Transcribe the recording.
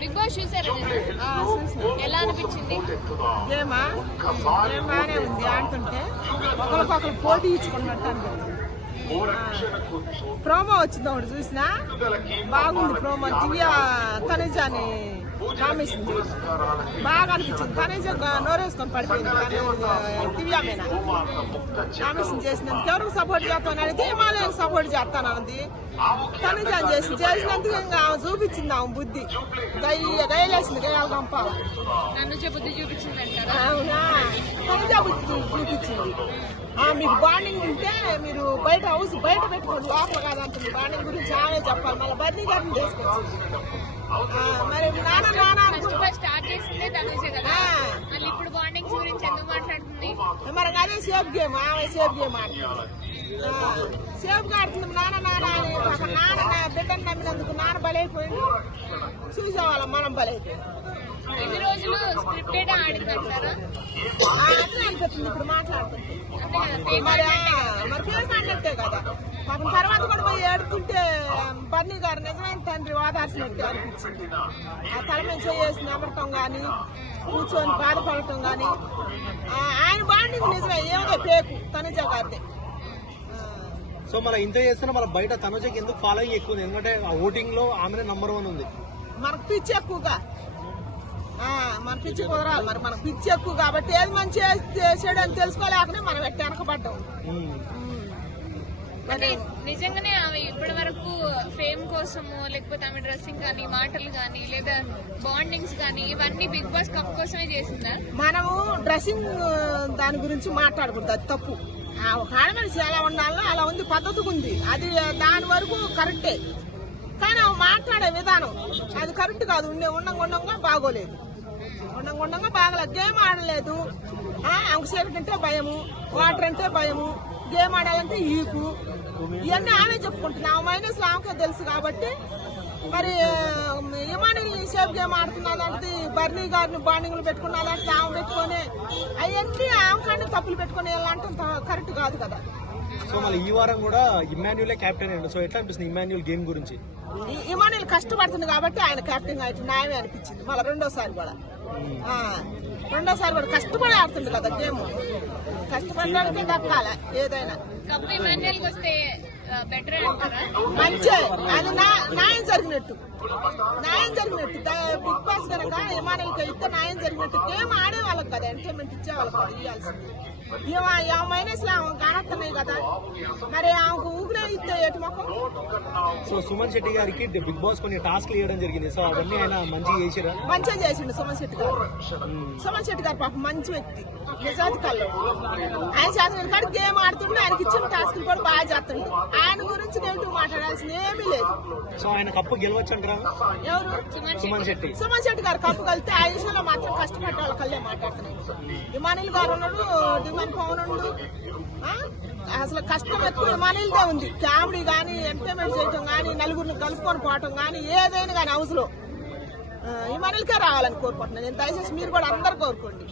Big boss చూసారా? ఎలా అనిపించింది? బాగానే ఉంది. ఆడుతుంటే ఒకరికొకరు పోటీ ఇచ్చుకున్నట్టు అనిపించింది. ప్రోమో వచ్చింది ఒకటి చూసినా బాగుంది. ప్రోమో దివ్య తనుజాని కాంబినేషన్ బాగా అనిపించింది. తనుజ నోరేసుకొని పడిపోయింది. దివ్య మీద కాంబినేషన్ చేసినందుకు ఎవరికి సపోర్ట్ చేస్తానని హిమాలయానికి సపోర్ట్ చేస్తానన్నది. తనుజ చేసినందుకు ఇంకా చూపించింది ఆమె బుద్ధి. గయలేసింది గయాలు పంపాలి. బుద్ధి చూపించింది. అవునా? తనుజ బుద్ధి చూపించింది. మీకు బాండింగ్ ఉంటే మీరు బయట హౌస్ బయట పెట్టుకోండి, లోపల కాదంటుంది. బాండింగ్ గురించి ఆమె చెప్పాలి. మళ్ళీ బద్దీ గారిని తీసుకొచ్చింది. మరి స్టార్ట్ చేసిందే తనుజే కదా, మళ్ళీ ఇప్పుడు బాండింగ్ గురించి ఎందుకు మాట్లాడుతుంది? మరి అదే సేఫ్ గేమ్. ఆమె సేఫ్ గేమ్ ఆడుతుంది. సేఫ్ గా ఆడుతుంది. నాన్న అని నాన్న బిడ్డను నమ్మినందుకు నాన్న బలైపోయింది. చూసేవాళ్ళం మనం బలైపోయింది. ఎన్ని రోజులు స్క్రిప్టెడ్ ఆడిందంటారా? అనిపిస్తుంది. ఇప్పుడు మాట్లాడుతుంది. మరి ఫేస్ మాట్లాడితే కదా పాపం తర్వాత కూడా పోయి ఏడుతుంటే బన్నీ గారు నిజమైన తండ్రి వాదాల్సినట్టు అనిపించింది. ఆ తల మీద చేసి నవ్వటం కానీ కూర్చొని బాధపడటం కానీ ఆయన బాండింగ్ నిజమే. ఏదో పేకు తనుజ గారిది. సో మన ఇంత చేస్తున్నా మన బయట తనుజకి ఎందుకు ఫాలోయింగ్ ఎక్కువ ఉంది? ఎందుకంటే ఆ ఓటింగ్ లో ఆమెనే నంబర్ 1 ఉంది. మనకు పిచ్చి ఎక్కువగా, మన పిచ్చి కుదరాలి. మరి మనకు పిచ్చి ఎక్కువ కాబట్టి ఏది మంచి చేసాడు అని తెలుసుకోలేకనే మనం ఎట్టి వెనకబడ్డాం. అంటే నిజంగానే ఆమె ఇప్పటి వరకు ఫేమ్ కోసము లేకపోతే ఆమె డ్రెస్సింగ్ కానీ మాటలు కానీ లేదా బాండింగ్స్ కానీ ఇవన్నీ బిగ్ బాస్ కప్ కోసమే చేసిందా? మనము డ్రెస్సింగ్ దాని గురించి మాట్లాడకూడదు, అది తప్పు. ఒక ఆడమనిషి ఎలా ఉండాలో అలా ఉంది, పద్ధతిగా ఉంది. అది దాని వరకు కరెక్టే. కానీ ఆమె మాట్లాడే విధానం అది కరెక్ట్ కాదు. ఉండంగా బాగోలేదు. ఉండంగా బాగలేదు. గేమ్ ఆడలేదు. ఆమెకు చీకటి అంటే భయము, వాటర్ అంటే భయము, గేమ్ ఆడాలంటే ఈకు, ఇవన్నీ ఆమె చెప్పుకుంటుంది. ఆమె మైనస్ ఆమెకే తెలుసు కాబట్టి మరి ఇమానిల్ని సేఫ్ గేమ్ ఆడుతున్నదంటే బర్నీ గారిని బాండింగ్లు పెట్టుకున్నదంటే ఆమె పెట్టుకొని అవన్నీ ఆమె కానీ తప్పులు పెట్టుకుని వెళ్ళాలంటే కరెక్ట్ కాదు కదా. సో మళ్ళీ ఈ వారం కూడా ఇమాన్యులే కెప్టెన్ అయ్యాడు. సో ఎట్లా అనిపిస్తుంది ఇమాన్యుల్ గేమ్ గురించి? ఇమాన్యుల్ కష్టపడుతుంది కాబట్టి ఆయన కెప్టెన్ అయితే న్యాయమే అనిపించింది. మళ్ళీ రెండోసారి కూడా కష్టపడి ఆడుతుంది కదా గేమ్. కష్టపడడానికి దక్కాల ఏదైనా. మంచి అది న్యాయం జరిగినట్టు బిగ్ బాస్ కనుక ఇమానుయల్కి అయితే న్యాయం జరిగినట్టు. గేమ్ ఆడేవాళ్ళకి కదా, ఎంటర్టైన్మెంట్ ఇచ్చేవాళ్ళకి కదా ఇవ్వాల్సింది. మైనస్ లో ఆమె కానొస్తున్నాయి కదా, మరి ఆమెకు ఊపిరే ఇస్తే ఏటి మొక్కం. సో సుమన్ శెట్టి గారికి బిగ్ బాస్ కొన్ని టాస్క్లు ఇవ్వడం జరిగింది. సో అవన్నీ ఆయన మంచిగా చేసిండు సుమన్ శెట్టి గారు. సుమన్ శెట్టి గారు పాపం మంచి వ్యక్తి, నిజాది కళ్ళు. ఆయన చేసిన కాదు గేమ్ ఆడుతుండే. ఆయనకి ఇచ్చిన టాస్క్లు కూడా బాగా చేస్తుండే. ఆయన గురించి నెగిటివ్ మాట్లాడాల్సింది ఏమీ లేదు. సో ఆయన కప్పు గెలవచ్చు అంటారా? ఎవరు? సుమన్ శెట్టి గారు కప్పు కలిస్తే ఆ విషయంలో మాత్రం కష్టపడ్డ వాళ్ళ కళ్ళే మాట్లాడుతున్నారు. ఇమానిల్ గారు ఉన్నాడు, డిమాండ్ పవన్ ఉండు. అసలు కష్టం ఎక్కువ ఇమానిల్దే ఉంది. కామెడీ కానీ ఎంటర్టైన్మెంట్ చేయటం కానీ నలుగురిని కలుపుకొని పోవటం కానీ ఏదైనా కానీ హౌస్ లో ఇమానిల్కే రావాలని కోరుకుంటున్నాను నేను. దయచేసి మీరు కూడా అందరు కోరుకోండి.